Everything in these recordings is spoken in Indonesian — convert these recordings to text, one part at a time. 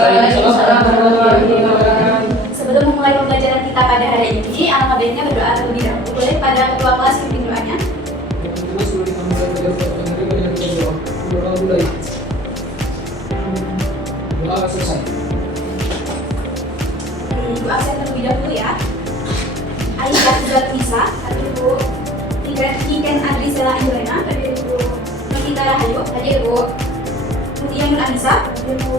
Waalaikumsalam warahmatullahi wabarakatuh. Sebelum memulai pembelajaran kita pada hari ini, alangkah baiknya berdoa terlebih dahulu. Boleh pada ketua kelas pimpin doanya. Doa selesai. Ibu absen terlebih dahulu ya. Aisyah Zat Nisa, hadir Ibu. Iken Adrisela Angelina, hadir Ibu. Nikita Rahayu, hadir Ibu. Mutia Nur Anissa, hadir Ibu.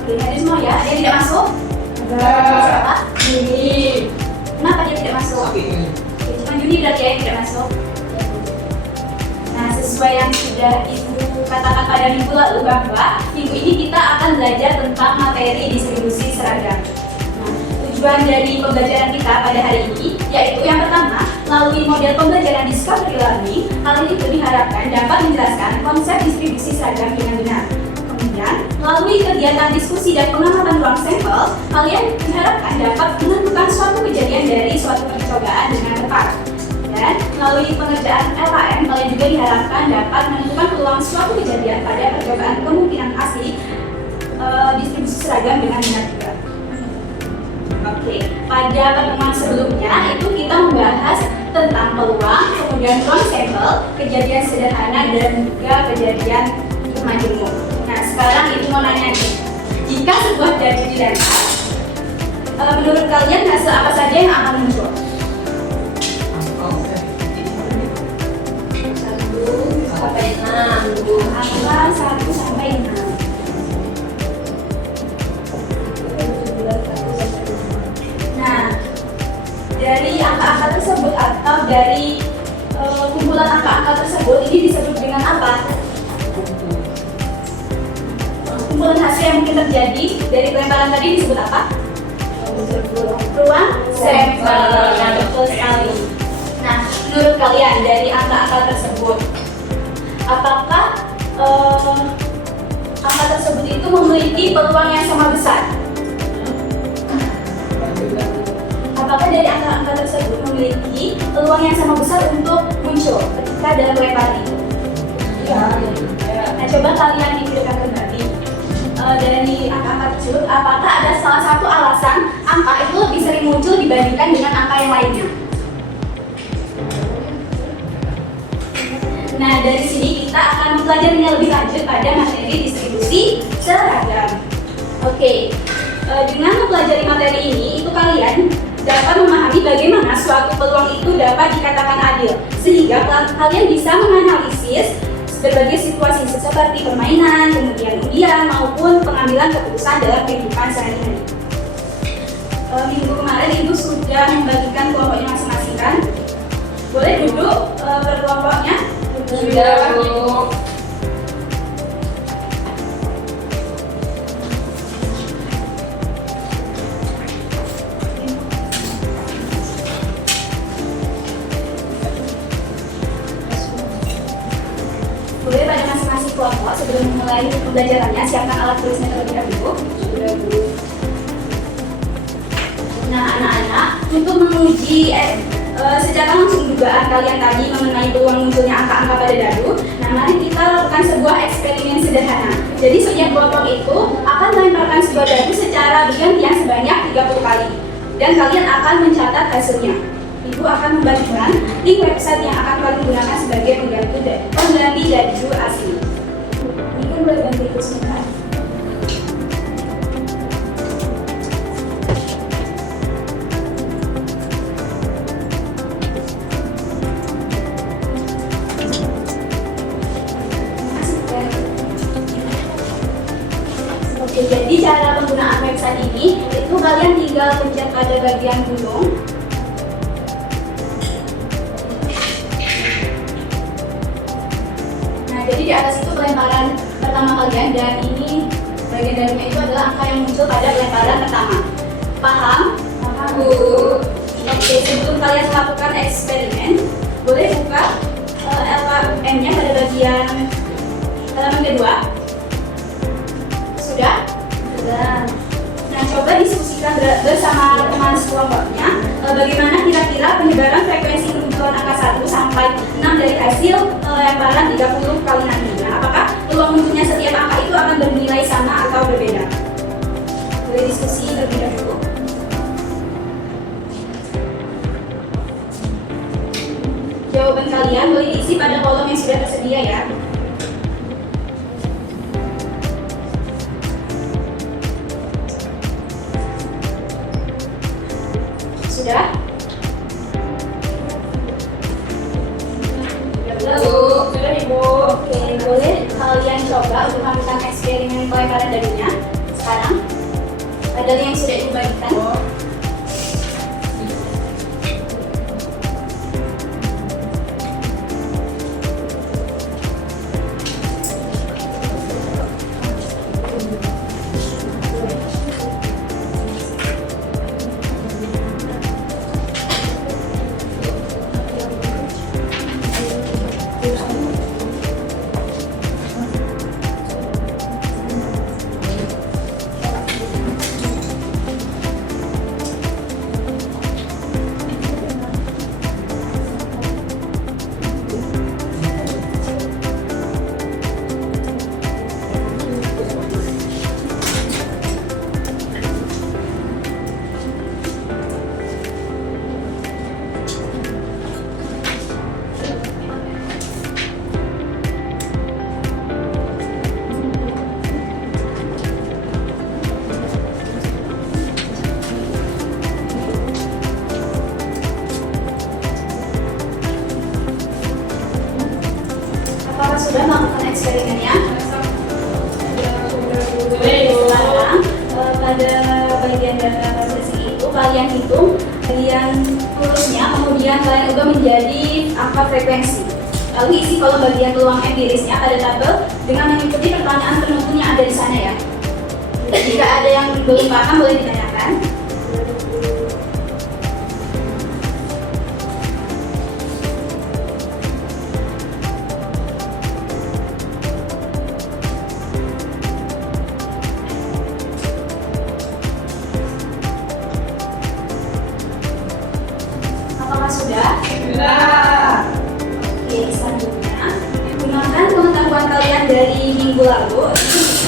Oke, hadir semua ya. Ada yang tidak masuk? Siapa? Yuni. Kenapa dia tidak masuk? Oke, cuma Yuni berarti ya yang tidak masuk. Nah, sesuai yang sudah Ibu katakan pada minggu lalu bahwa minggu ini kita akan belajar tentang materi distribusi seragam. Nah, tujuan dari pembelajaran kita pada hari ini yaitu yang pertama, melalui model pembelajaran discovery learning, hal itu diharapkan dapat menjelaskan konsep distribusi seragam dengan benar. Kemudian, melalui kegiatan diskusi dan pengamatan ruang sampel, kalian diharapkan dapat menentukan suatu kejadian dari suatu percobaan dengan tepat. Dan melalui pengerjaan LKM, kalian juga diharapkan dapat menentukan peluang suatu kejadian pada percobaan kemungkinan asli distribusi seragam dengan benar juga. Oke, pada pertemuan sebelumnya itu kita membahas tentang peluang, kemudian ruang sampel, kejadian sederhana dan juga kejadian majemuk. Nah, sekarang Ibu mau nanya nih, jika sebuah dadu dilempar, menurut kalian hasil apa saja yang akan muncul? Sampai 6. Angka 1 sampai 6. Nah, dari angka-angka tersebut atau dari kumpulan angka-angka tersebut ini disebut dengan apa? Kumpulan hasil yang mungkin terjadi dari pelemparan tadi disebut apa? Ruang sampel. Nah, betul sekali. Nah, menurut kalian dari angka-angka tersebut, apakah angka tersebut itu memiliki peluang yang sama besar? Apakah dari angka-angka tersebut memiliki peluang yang sama besar untuk muncul ketika dalam pelemparan itu? Ya. Nah, coba kalian pikirkan kembali dari angka-angka tersebut, apakah ada salah satu alasan angka itu lebih sering muncul dibandingkan dengan angka yang lainnya? Nah, dari sini kita akan mempelajarinya lebih lanjut pada materi distribusi seragam. Oke, dengan mempelajari materi ini, itu kalian dapat memahami bagaimana suatu peluang itu dapat dikatakan adil, sehingga kalian bisa menganalisis berbagai situasi seperti permainan, kemudian undian, maupun pengambilan keputusan dalam kehidupan sehari-hari. Minggu kemarin Ibu sudah membagikan kelompoknya masing-masing kan? Boleh duduk per kelompoknya? Sudah, Bu. Boleh pada masing-masing kelompok sebelum memulai pembelajarannya siapkan alat tulisnya terlebih dahulu. Sudah, Bu. Nah, anak-anak, untuk menguji secara langsung dugaan kalian tadi mengenai peluang munculnya angka-angka pada dadu, nah mari kita lakukan sebuah eksperimen sederhana. Jadi setiap kelompok itu akan melemparkan sebuah dadu secara bergantian sebanyak 30 kali, dan kalian akan mencatat hasilnya. Ibu akan membagikan link website yang akan kalian gunakan sebagai pengganti dadu asli. Ini kan boleh ganti itu sebentar. Oke, jadi cara penggunaan website ini itu kalian tinggal pencet pada bagian gunung. Nah, jadi di atas itu pelemparan pertama kalian, dan ini bagian dalamnya itu adalah angka yang muncul pada pelemparan pertama. Paham? Paham, Bu. Oke, sebelum kalian melakukan eksperimen, boleh buka LKM-nya pada bagian halaman kedua. Sudah? Sudah. Nah, coba diskusikan bersama teman sekelompoknya bagaimana kira-kira penyebaran frekuensi kemunculan angka 1 sampai 6 dari hasil lemparan 30 kali nantinya. Apakah peluang munculnya setiap angka itu akan bernilai sama atau berbeda? jawaban kalian boleh diisi pada kolom yang sudah tersedia ya. Sudah? Sudah Ibu. Oke, boleh kalian coba untuk melakukan eksperimen pelemparan dadunya sekarang. Ada yang sudah dibagikan. Apakah sudah melakukan eksperimennya? Sekarang pada bagian data processing itu kalian hitung bagian lurusnya, kemudian kalian ubah menjadi angka frekuensi. Lalu isi kolom bagian peluang empirisnya pada tabel dengan mengikuti pertanyaan penuntun yang ada di sana ya. Jika ada yang belum paham boleh ditanyakan. Apakah sudah? Sudah. Oke, selanjutnya gunakan pengetahuan kalian dari minggu lalu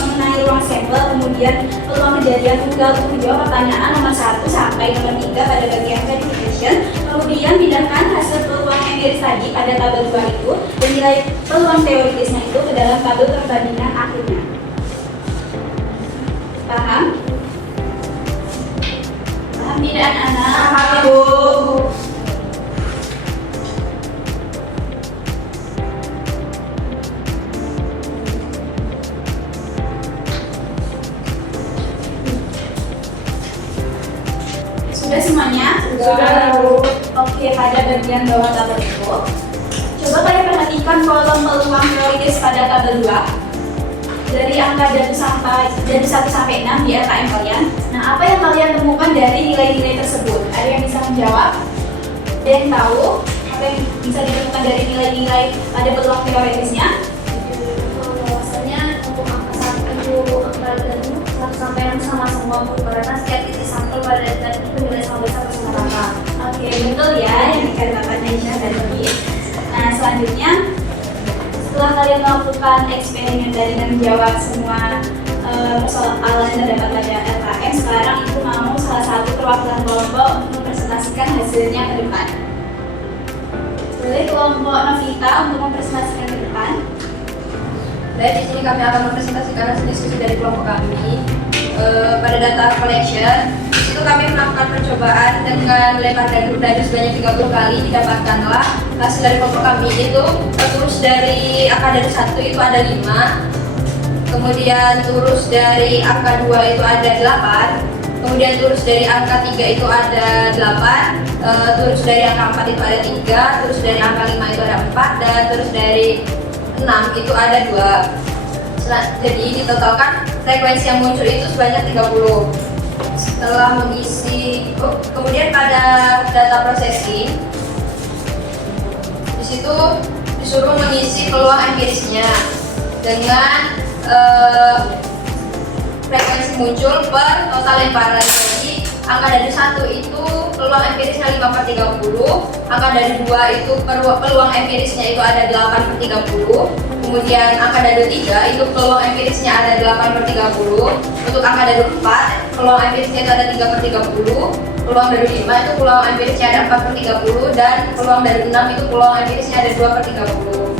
mengenai ruang sampel, kemudian peluang kejadian tunggal untuk menjawab pertanyaan nomor 1 sampai nomor 3 pada bagian verification. Kemudian pindahkan hasil peluang empiris tadi pada tabel 2 itu dan nilai peluang teoritisnya itu ke dalam tabel perbandingan akhirnya. Paham? Paham tidak anak-anak? Paham, Bu. Sudah semuanya? Sudah, Bu. Oke, pada bagian bawah tabel itu, coba kalian perhatikan kolom peluang teoritis pada tabel 2 dari angka dadu 1 sampai 6 di RKM kalian. Nah, apa yang kalian temukan dari nilai-nilai tersebut? Ada yang bisa menjawab? Ada yang tahu apa yang bisa ditemukan dari nilai-nilai pada peluang teoritisnya? Bahwasanya untuk angka 1 sampai 6 sama semua Bu, karena setiap titik sampel pada data itu nilai sama besar sama rata. Oke, betul ya yang dikatakan Aisyah tadi. Nah, selanjutnya setelah kalian melakukan eksperimen tadi dan menjawab semua persoalan yang terdapat pada LKM, sekarang itu mau salah satu perwakilan kelompok untuk mempresentasikan hasilnya ke depan. Boleh kelompok Novita untuk mempresentasikan ke depan. Baik, di sini kami akan mempresentasikan hasil diskusi dari kelompok kami pada data collection. Itu kami melakukan percobaan dengan melempar dadu sebanyak 30 kali. Didapatkanlah hasil dari kelompok kami itu terus dari angka dari 1 itu ada 5, kemudian terus dari angka 2 itu ada 8, kemudian terus dari angka 3 itu ada 8, terus dari angka 4 itu ada 3, terus dari angka 5 itu ada 4, dan terus dari 6 itu ada 2. Jadi ditotalkan frekuensi yang muncul itu sebanyak 30. Setelah mengisi, kemudian pada data processing, di situ disuruh mengisi peluang empirisnya dengan frekuensi muncul per total lemparan. Jadi angka dari 1 itu peluang empirisnya 5/30, angka dari 2 itu peluang empirisnya itu ada 8/30, kemudian angka dari 3 itu peluang empirisnya ada 8/30, untuk angka dari 4 peluang empirisnya itu ada 3/30, peluang dari 5 itu peluang empirisnya ada 4/30 dan peluang dari 6 itu peluang empirisnya ada 2/30.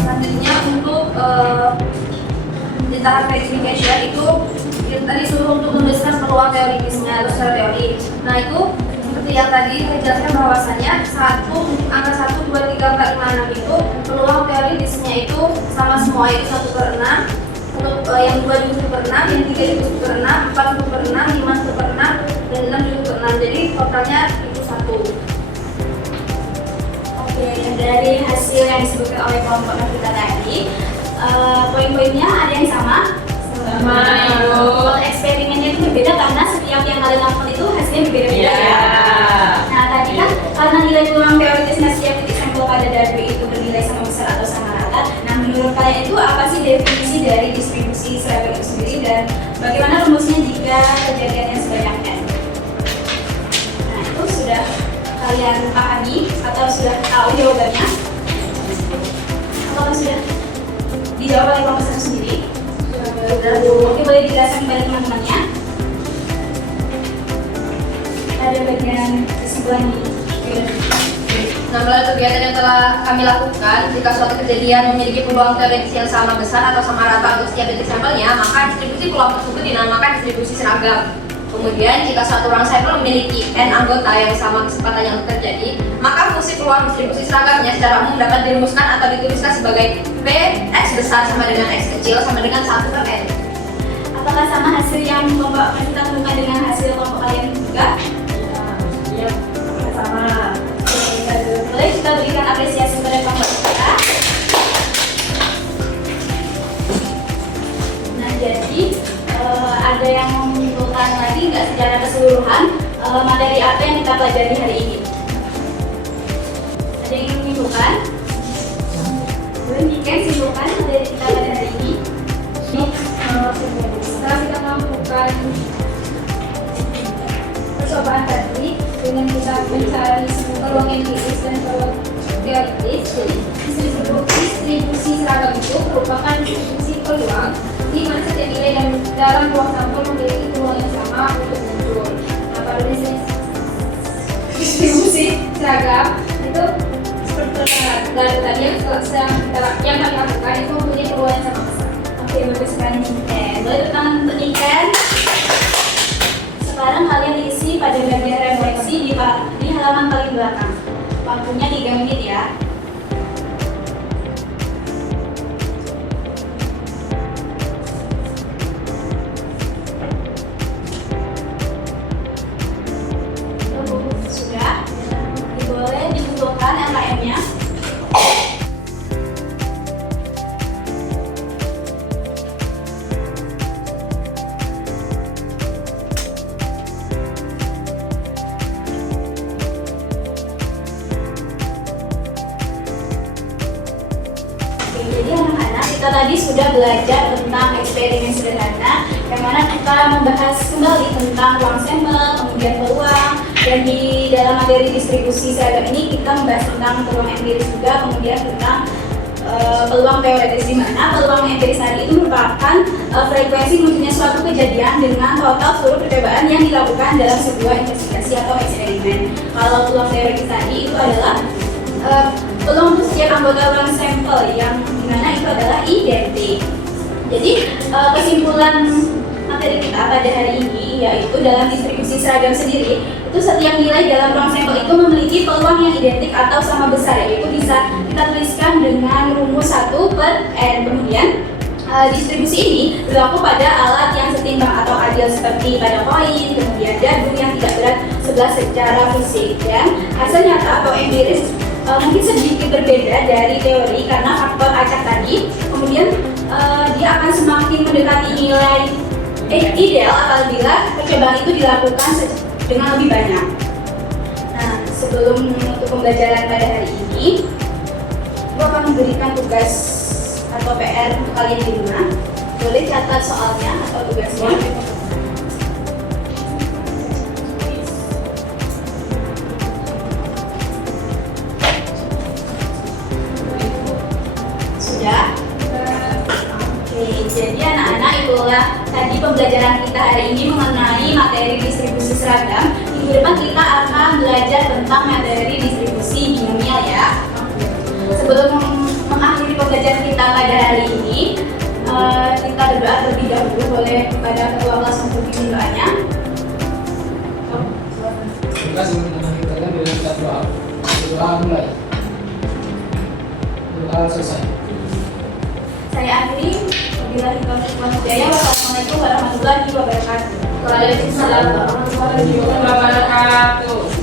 Selanjutnya untuk di tahap verification itu kita disuruh untuk menuliskan peluang teoritisnya atau secara teori. Nah itu seperti yang tadi saya jelaskan bahwasannya angka 1, 2, 3, 4, 5, 6 itu peluang teoritisnya itu sama semua, itu 1/6. Untuk yang 2 juga 1/6, yang 3 juga 1/6, 4 1/6, 5 1/6, dan 6 juga 1/6. Jadi totalnya itu 1. Oke, dari hasil yang disebutkan oleh kelompok kita tadi, poin-poinnya ada yang sama? Sama. Kalau eksperimennya itu berbeda karena setiap yang kalian lakukan itu hasilnya berbeda-beda Iya. ya. Nah tadi kan karena nilai peluang teoritisnya setiap titik sampel pada W itu bernilai sama besar atau sama rata. Nah menurut kalian itu apa sih definisi dari distribusi seragam itu sendiri dan bagaimana rumusnya jika kejadiannya sebanyak n? Nah itu sudah kalian pahami atau sudah tahu jawabannya? Atau sudah dijawab oleh kelompok satu sendiri? Oke, boleh dijelaskan kepada teman-temannya. Ada bagian kesimpulan di Nah, melalui kegiatan yang telah kami lakukan, jika suatu kejadian memiliki peluang teoritis yang sama besar atau sama rata untuk setiap titik sampelnya, maka distribusi peluang tersebut dinamakan distribusi seragam. Kemudian, jika suatu ruang sampel memiliki n anggota yang sama kesempatan yang terjadi, maka fungsi peluang distribusi seragamnya secara umum dapat dirumuskan atau dituliskan sebagai P X besar sama dengan X kecil sama dengan 1/n. apakah sama hasil yang kelompok kita temukan dengan hasil kelompok kalian juga? Iya. Sama. Boleh kita berikan apresiasi pada kelompok kita. Nah jadi ada yang menyimpulkan lagi nggak secara keseluruhan materi apa yang kita pelajari hari ini? Ada yang ingin menyimpulkan? Boleh Niken simpulkan materi kita pada hari ini? Setelah kita melakukan percobaan tadi dengan kita mencari peluang empiris dan peluang teoritis, jadi distribusi seragam itu merupakan distribusi peluang di mana setiap nilai dalam ruang sampel memiliki peluang yang sama untuk muncul. Nah, pada distribusi seragam itu seperti dari tadi yang kami lakukan itu mempunyai peluang yang sama besar. Oke, bagus sekali Niken. Boleh tepuk tangan untuk Niken. Sekarang kalian isi pada bagian refleksi di halaman paling belakang. Waktunya 3 menit ya. Sudah? Boleh dikumpulkan LKM-nya. Jadi anak-anak kita tadi sudah belajar tentang eksperimen sederhana yang mana kita membahas kembali tentang ruang sampel, kemudian peluang, dan di dalam materi distribusi seragam ini kita membahas tentang peluang empiris juga, kemudian tentang peluang teoritis di mana peluang empiris tadi itu merupakan frekuensi munculnya suatu kejadian dengan total seluruh percobaan yang dilakukan dalam sebuah investigasi atau eksperimen. Kalau peluang teoritis tadi itu adalah peluang untuk setiap anggota ruang sampel yang dimana itu adalah identik. Jadi kesimpulan materi kita pada hari ini yaitu dalam distribusi seragam sendiri itu setiap nilai dalam ruang sampel itu memiliki peluang yang identik atau sama besar, yaitu bisa kita tuliskan dengan rumus 1/n. Kemudian distribusi ini berlaku pada alat yang setimbang atau adil seperti pada koin, kemudian dadu yang tidak berat sebelah secara fisik, dan hasil nyata atau empiris mungkin sedikit berbeda dari teori karena faktor acak tadi. Kemudian dia akan semakin mendekati nilai ideal apabila percobaan itu dilakukan dengan lebih banyak. Nah, sebelum menutup pembelajaran pada hari ini, aku akan memberikan tugas atau PR untuk kalian di rumah. Boleh catat soalnya atau tugasnya. Sudah? Oke, jadi anak-anak itulah tadi pembelajaran kita hari ini mengenai materi distribusi seragam. minggu depan kita akan belajar tentang materi distribusi binomial ya. Sebelum mengakhiri pembelajaran kita pada hari ini, kita berdoa terlebih dahulu. Boleh kepada ketua kelas untuk pimpin doanya. Kita sebelum kita bila kita doa mulai. Doa selesai. Saya akhiri. Wabillahi taufiq wal hidayah. Wassalamualaikum warahmatullahi wabarakatuh. Waalaikumsalam warahmatullahi wabarakatuh.